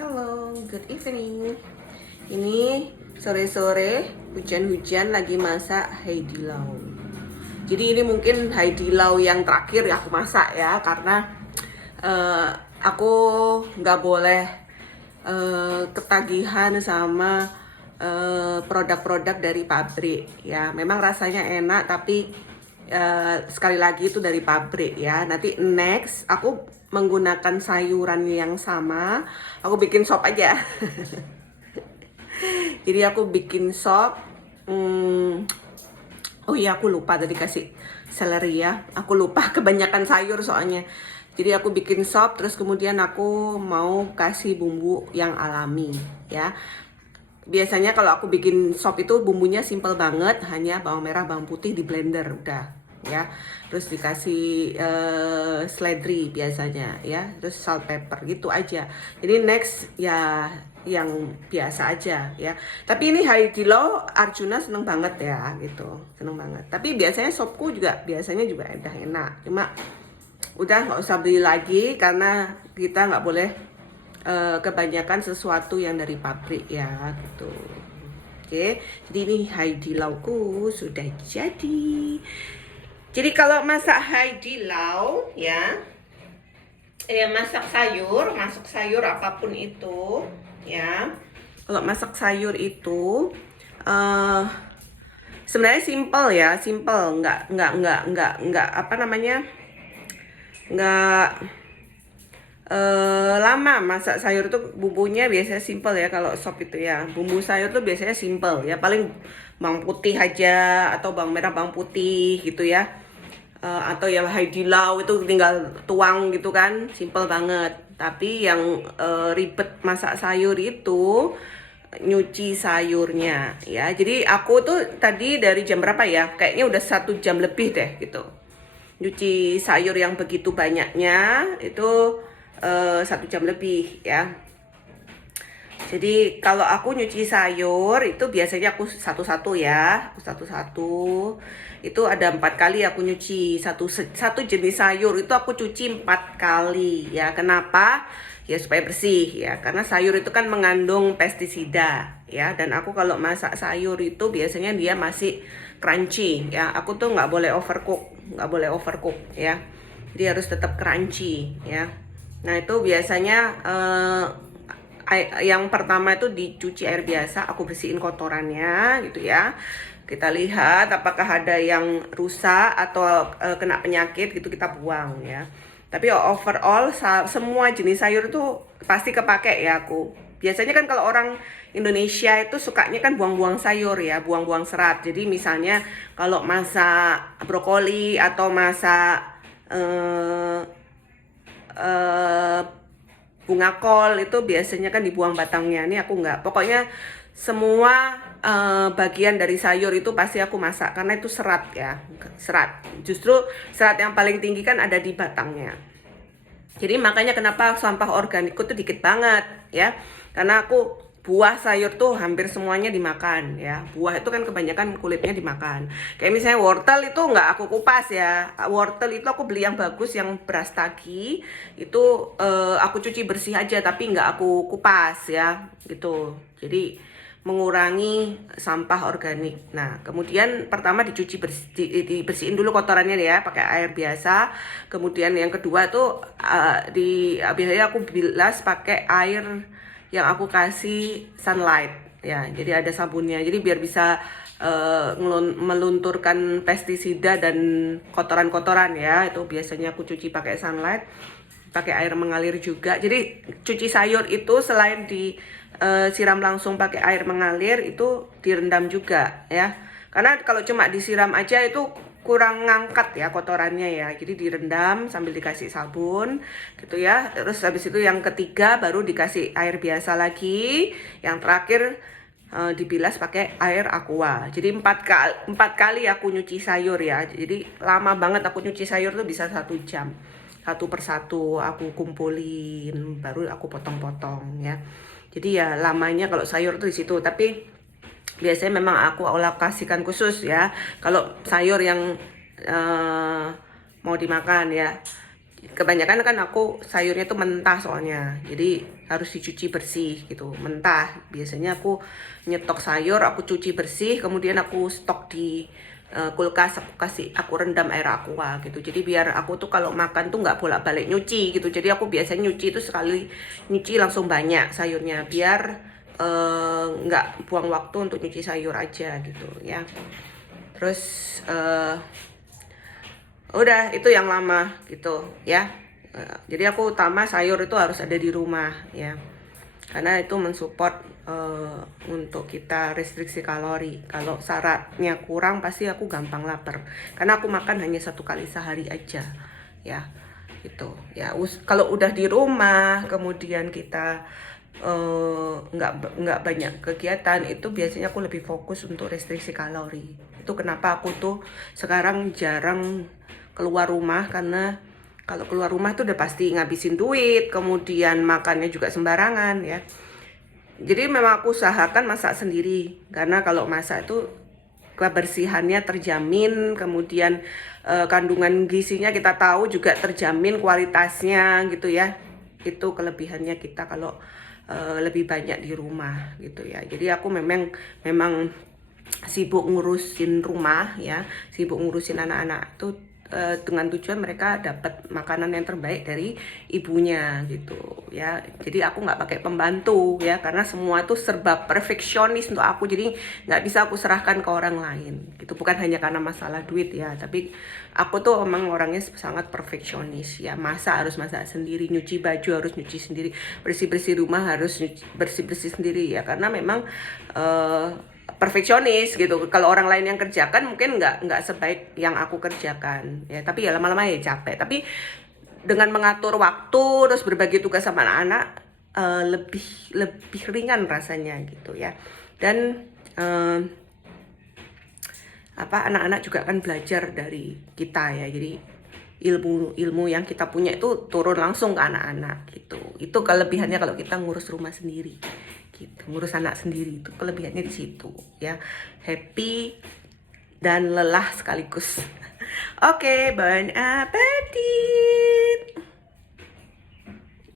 Hello, good evening. Ini sore-sore hujan-hujan lagi masak haidilau. Jadi ini mungkin haidilau yang terakhir ya aku masak ya, karena aku nggak boleh ketagihan sama produk-produk dari pabrik ya. Memang rasanya enak tapi sekali lagi itu dari pabrik ya. Nanti next aku menggunakan sayuran yang sama, aku bikin sop aja. Jadi aku bikin sop. Oh iya, aku lupa tadi kasih seleri ya. Aku lupa kebanyakan sayur soalnya. Jadi aku bikin sop, terus kemudian aku mau kasih bumbu yang alami ya. Biasanya kalau aku bikin sop itu bumbunya simple banget, hanya bawang merah, bawang putih di blender udah ya. Terus dikasih seledri biasanya ya, terus salt pepper gitu aja. Jadi next ya yang biasa aja ya. Tapi ini haidilau Arjuna seneng banget ya gitu, seneng banget. Tapi biasanya sopku juga biasanya juga udah enak. Cuma udah nggak usah beli lagi karena kita nggak boleh kebanyakan sesuatu yang dari pabrik ya gitu. Oke, jadi ini haidilauku sudah jadi. Jadi kalau masak haidilau ya, masak sayur apapun itu ya. Kalau masak sayur itu sebenarnya simple ya, simple, nggak apa namanya, nggak lama masak sayur tuh. Bumbunya biasanya simple ya kalau sop itu ya. Bumbu sayur tuh biasanya simple ya, paling bawang putih aja atau bawang merah, bawang putih gitu ya. Atau ya haidilau itu tinggal tuang gitu kan, simple banget. Tapi yang ribet masak sayur itu nyuci sayurnya ya. Jadi aku tuh tadi dari jam berapa ya, kayaknya udah 1 jam lebih deh gitu nyuci sayur yang begitu banyaknya itu 1 jam lebih ya. Jadi kalau aku nyuci sayur itu biasanya aku satu-satu ya, satu-satu. Itu ada 4 kali aku nyuci satu jenis sayur itu aku cuci 4 kali ya. Kenapa? Ya supaya bersih ya. Karena sayur itu kan mengandung pestisida ya. Dan aku kalau masak sayur itu biasanya dia masih crunchy ya. Aku tuh nggak boleh overcook ya. Jadi harus tetap crunchy ya. Nah itu biasanya yang pertama itu dicuci air biasa, aku bersihin kotorannya gitu ya. Kita lihat apakah ada yang rusak atau kena penyakit gitu, kita buang ya. Tapi overall semua jenis sayur itu pasti kepake ya aku. Biasanya kan kalau orang Indonesia itu sukanya kan buang-buang sayur ya, buang-buang serat. Jadi misalnya kalau masak brokoli atau masak bunga kol itu biasanya kan dibuang batangnya. Ini aku nggak. Pokoknya semua bagian dari sayur itu pasti aku masak karena itu serat ya, serat. Justru serat yang paling tinggi kan ada di batangnya. Jadi makanya kenapa sampah organikku tuh dikit banget ya. Karena aku buah sayur tuh hampir semuanya dimakan ya. Buah itu kan kebanyakan kulitnya dimakan. Kayak misalnya wortel itu nggak aku kupas ya. Wortel itu aku beli yang bagus, yang beras tagi. Itu aku cuci bersih aja tapi nggak aku kupas ya gitu. Jadi mengurangi sampah organik. Nah, kemudian pertama dibersihin dulu kotorannya ya pakai air biasa. Kemudian yang kedua tuh biasanya aku bilas pakai air yang aku kasih sunlight ya. Jadi ada sabunnya. Jadi biar bisa melunturkan pestisida dan kotoran-kotoran ya. Itu biasanya aku cuci pakai sunlight, pakai air mengalir juga. Jadi cuci sayur itu selain siram langsung pakai air mengalir, itu direndam juga ya. Karena kalau cuma disiram aja itu kurang ngangkat ya kotorannya ya. Jadi direndam sambil dikasih sabun gitu ya. Terus habis itu yang ketiga baru dikasih air biasa lagi. Yang terakhir dibilas pakai air aqua. Jadi 4 kali aku nyuci sayur ya. Jadi lama banget aku nyuci sayur tuh bisa 1 jam. Satu persatu aku kumpulin, baru aku potong-potong ya. Jadi ya lamanya kalau sayur tuh di situ. Tapi biasanya memang aku alokasikan khusus ya kalau sayur yang mau dimakan ya. kebanyakan kan aku sayurnya tuh mentah soalnya, jadi harus dicuci bersih gitu, mentah. Biasanya aku nyetok sayur, aku cuci bersih, kemudian aku stok di kulkas, aku rendam air aqua gitu. Jadi biar aku tuh kalau makan tuh nggak bolak-balik nyuci gitu. Jadi aku biasanya nyuci itu sekali nyuci langsung banyak sayurnya, biar nggak buang waktu untuk nyuci sayur aja gitu ya. Terus udah itu yang lama gitu ya. Jadi aku utama sayur itu harus ada di rumah ya, karena itu mensupport untuk kita restriksi kalori. Kalau syaratnya kurang pasti aku gampang lapar, karena aku makan hanya 1 kali sehari aja ya. Itu ya, kalau udah di rumah kemudian kita nggak banyak kegiatan, itu biasanya aku lebih fokus untuk restriksi kalori. Itu kenapa aku tuh sekarang jarang keluar rumah, karena kalau keluar rumah tuh udah pasti ngabisin duit, kemudian makannya juga sembarangan ya. Jadi memang aku usahakan masak sendiri, karena kalau masak itu kebersihannya terjamin, kemudian kandungan gizinya kita tahu juga terjamin, kualitasnya gitu ya. Itu kelebihannya kita kalau lebih banyak di rumah gitu ya. Jadi aku memang sibuk ngurusin rumah ya, sibuk ngurusin anak-anak tuh dengan tujuan mereka dapat makanan yang terbaik dari ibunya gitu ya. Jadi aku nggak pakai pembantu ya, karena semua tuh serba perfeksionis untuk aku, jadi nggak bisa aku serahkan ke orang lain gitu. Bukan hanya karena masalah duit ya, tapi aku tuh emang orangnya sangat perfeksionis ya. Harus masak sendiri, nyuci baju harus nyuci sendiri, bersih-bersih rumah harus bersih-bersih sendiri ya, karena memang perfeksionis gitu. Kalau orang lain yang kerjakan mungkin nggak sebaik yang aku kerjakan ya, tapi ya lama-lama ya capek. Tapi dengan mengatur waktu terus berbagi tugas sama anak-anak lebih ringan rasanya gitu ya. Dan anak-anak juga akan belajar dari kita ya. Jadi ilmu yang kita punya itu turun langsung ke anak-anak gitu. Itu kelebihannya kalau kita ngurus rumah sendiri gitu. Ngurus anak sendiri itu kelebihannya di situ ya. Happy dan lelah sekaligus. Oke, bon appetit.